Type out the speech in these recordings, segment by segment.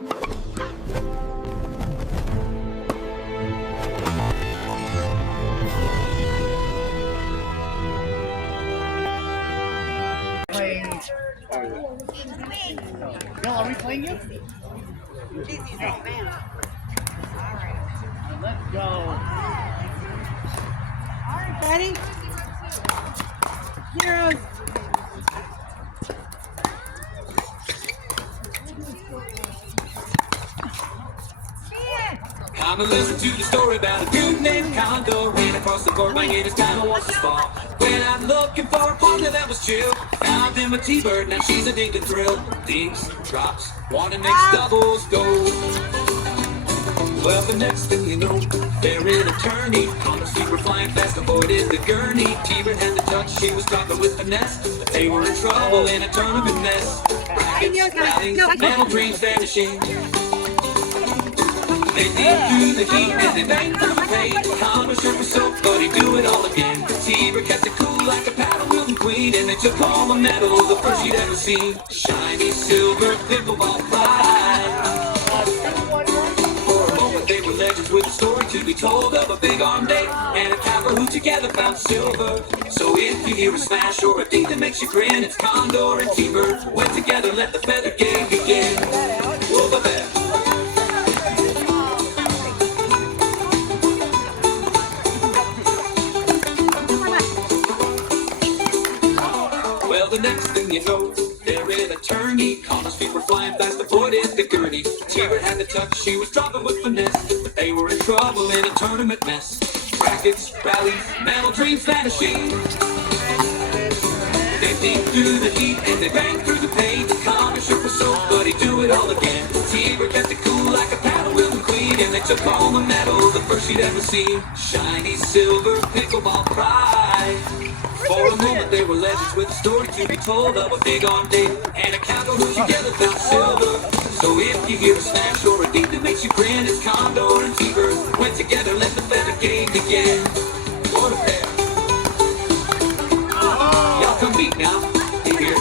No, are we playing you? Let's go. Ready? Heroes. Come and listen to the story about a dude named Condor. Ran across the board, my haters kinda wants to fall. When I'm looking for a partner that was chill, found him a T-bird, now she's a dig to thrill. Digs, drops, wanna mix doubles, go. Well, the next thing you know, they're in a tourney. On the street, we're flying fast, avoided the gurney. T-bird had the touch, she was dropping with finesse. But they were in trouble in a tournament mess. Brackets, rallies, metal dreams vanishing. They dig through the heat and they bang through the pain. Condor sure was so, but he do it all again. T-bird kept it cool like a paddle wielding queen, and they took all the medals, the first she'd ever seen. Shiny silver pickleball pride. They were legends with a story to be told of a big arm day and a tapper who together found silver. So if you hear a smash or a ding that makes you grin, it's Condor and T-bird went together, let the feather game begin. Whoa, there. Well, the next thing you know, they're in a tourney. Connor's feet were flying fast, avoided the gurney. T-bird had the touch, she was dropping with finesse. But they were in trouble in a tournament mess. Brackets, rallies, metal dreams vanishing. They dig through the heat and they bang through the pain. Condor sure was so, but he do it all again. T-bird kept it cool like a paddle wielding queen, and they took all the medals, the first she'd ever seen. Shiny silver pickleball pride. For a moment they were legends with a story to be told of a big arm day and a cowboy who together found silver. So if you hear a smash or a ding that makes you grin, it's Condor and T-bird went together, let the feather game begin. What a pair. Y'all come meet now. Hey, here.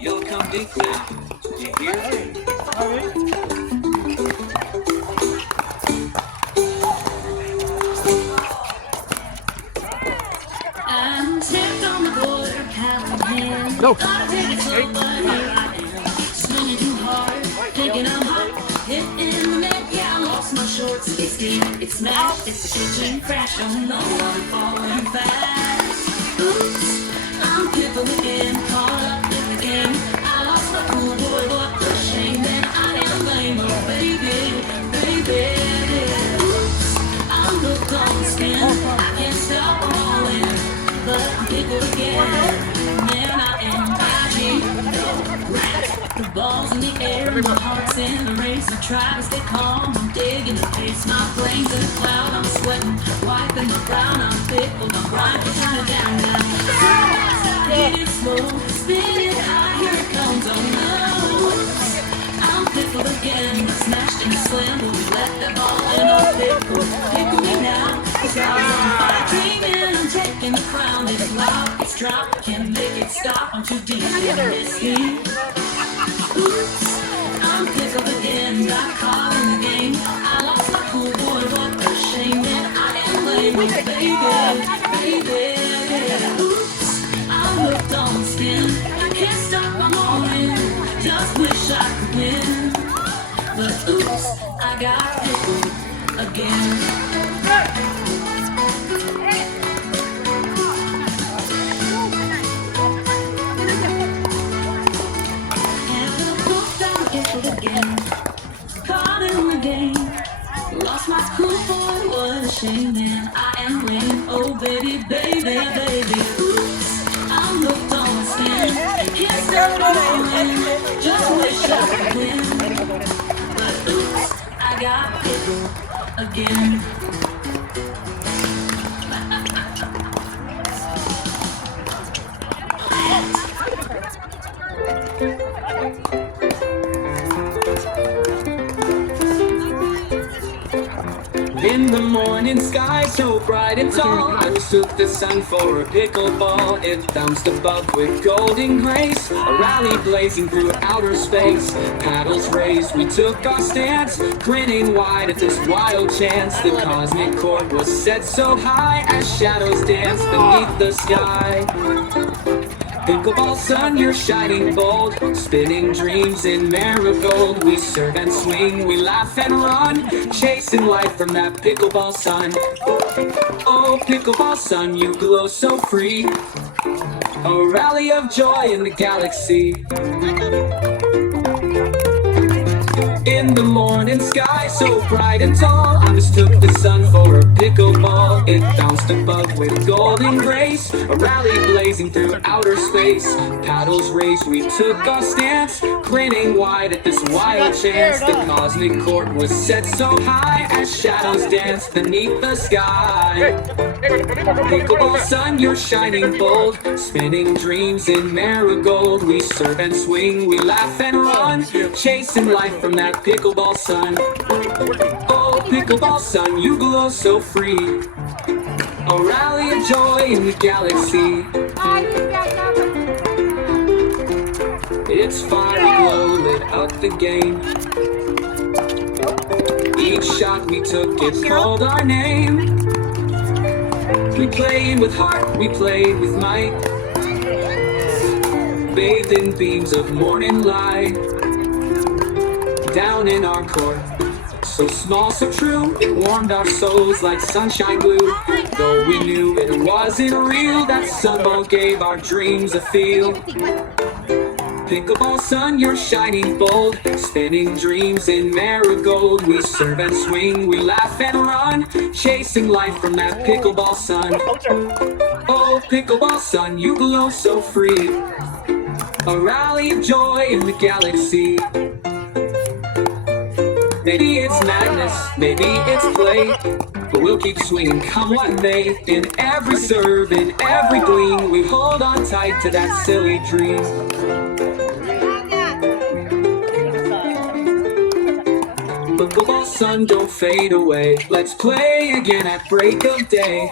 You'll come deep now. You hear? I'm stepped on the border, pound hand. No. Gotta take it slow, but here I am. Swinging too hard, thinking I'm hot. Hit in the net, yeah, I lost my shorts. It's deep, it's smashed, it's a kitchen crash. Don't know I'm falling fast. Oops, I'm pickle again, caught up in the game. I lost my cool boy, what a shame. Then I am lame, oh baby, baby. Oops, I'm hooked on the skin. I can't stop falling, but I'm pickle again. Man, I am magic, no rat. The ball's in the air, and my heart's in a race. I try to stay calm, I'm digging the pace. My brain's in a cloud, I'm sweating, wiping my brown. I'm pickled, I'm grinding, kind of down now. So fast, I hit it slow, spin it high, here it comes, oh no. I'm pickled again, smashed and slammed, but we let them all in. Oh, pickle me now. I'm dreaming, I'm taking the crown. It's loud, it's dropped, can't make it stop. I'm too deep in this game. Oops, I'm pickled again, got caught in the game. I lost my cool boy, what a shame. Then I am lame, baby, baby. Oops, I'm hooked on skin. I can't stop my morning, just wish I could win. But oops, I got pickled again. Again, caught in the game, lost my cool boy, what a shame. Man, I am lame, oh baby, baby, baby. Oops, I'm hooked on skin, can't stop falling. win. But oops, I got pickled again. In the morning sky so bright and tall, I mistook the sun for a pickleball. It bounced above with golden grace, a rally blazing through outer space. Paddles raised, we took our stance, grinning wide at this wild chance. The cosmic court was set so high as shadows danced beneath the sky. Pickleball sun, you're shining bold, spinning dreams in marigold. We serve and swing, we laugh and run, chasing life from that pickleball sun. Oh, pickleball sun, you glow so free, a rally of joy in the galaxy. In the morning sky so bright and tall, I mistook the sun for a pickleball. It bounced above with golden grace, a rally blazing through outer space. Paddles raised, we took our stance, grinning wide at this wild chance. The cosmic court was set so high as shadows danced beneath the sky. Pickleball sun, you're shining bold, spinning dreams in marigold. We serve and swing, we laugh and run, chasing life from that pickleball sun. Oh, pickleball sun, you glow so free, a rally of joy in the galaxy. Its fiery glow lit up the game. Each shot we took, it called our name. We played with heart, we played with might, bathed in beams of morning light. Down in our court, so small, so true, it warmed our souls like sunshine glue. Though we knew it wasn't real, that sunball gave our dreams a feel. Pickleball sun, you're shining bold, spinning dreams in marigold. We serve and swing, we laugh and run, chasing life from that pickleball sun. Oh, pickleball sun, you glow so free, a rally of joy in the galaxy. Maybe it's madness, maybe it's play, but we'll keep swinging come what may. In every serve, in every gleam, we hold on tight to that silly dream. Pickleball sun, don't fade away. Let's play again at break of day.